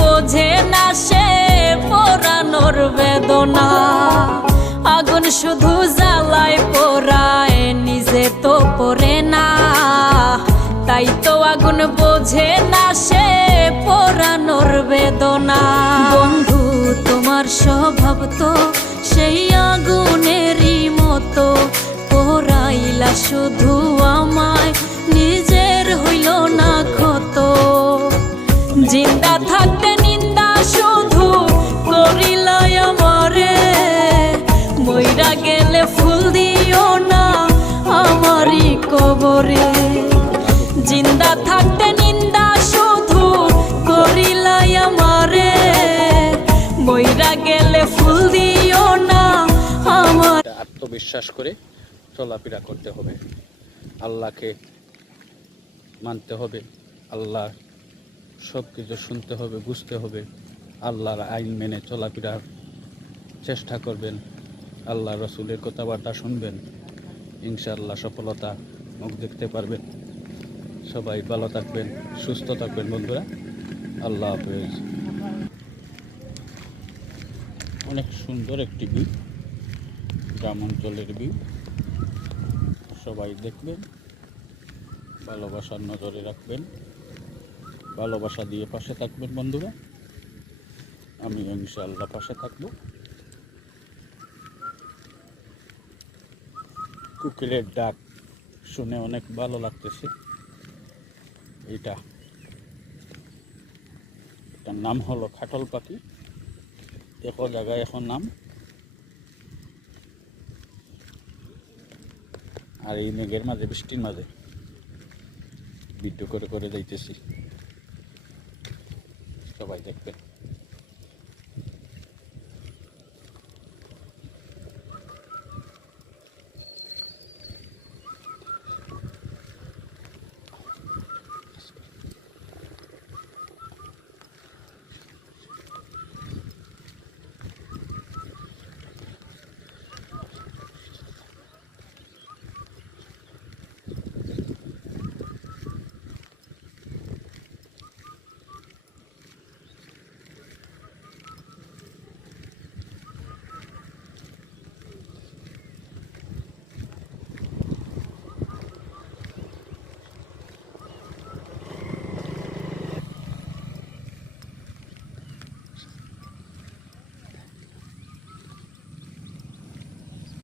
বোঝে না সে পোড়ানোর বেদনা, আগুন শুধু জ্বালায় পোড়ায় নিজে তো পড়ে না, তাই তো আগুন বোঝে না সে পোড়ানোর বেদনা। বন্ধু তোমার স্বভাব তো সেই আগুনেরই মতো, পোড়াইলা শুধু আমায় নিজের হইল না ক্ষত। জিন্দা থাকতে নিন্দা শুধু করিলাই আমারে, মইরা গেলে ফুল দিও না আমারই কবরে। জিন্দা থাকতে নিন্দা শুধু করিলাই আমারে, মইরা গেলে ফুল দিও না আমার। আত্মবিশ্বাস করে চলাফেরা করতে হবে, আল্লাহকে মানতে হবে, আল্লাহ সব কিছু শুনতে হবে, বুঝতে হবে, আল্লাহর আইন মেনে চলাফেরার চেষ্টা করবেন, আল্লাহ রসুলের কথাবার্তা শুনবেন, ইনশাআল্লাহ সফলতা মুখ দেখতে পারবেন। সবাই ভালো থাকবেন, সুস্থ থাকবেন বন্ধুরা। আল্লাহ হাফেজ। অনেক সুন্দর একটি ভিউ, গ্রাম অঞ্চলের ভিউ। সবাই দেখবেন, ভালোবাসার নজরে রাখবেন, ভালোবাসা দিয়ে পাশে থাকবেন বন্ধুরা। আমি ইনশাআল্লাহ পাশে থাকবো। কোকিলের ডাক শুনে অনেক ভালো লাগতেছে। এটার নাম হলো খাটল পাখি। এক জায়গায় এখন নাম, আর এই মেঘের মাঝে, বৃষ্টির মাঝে ভিডিও করে করে যাইতেছি। সবাই দেখবেন।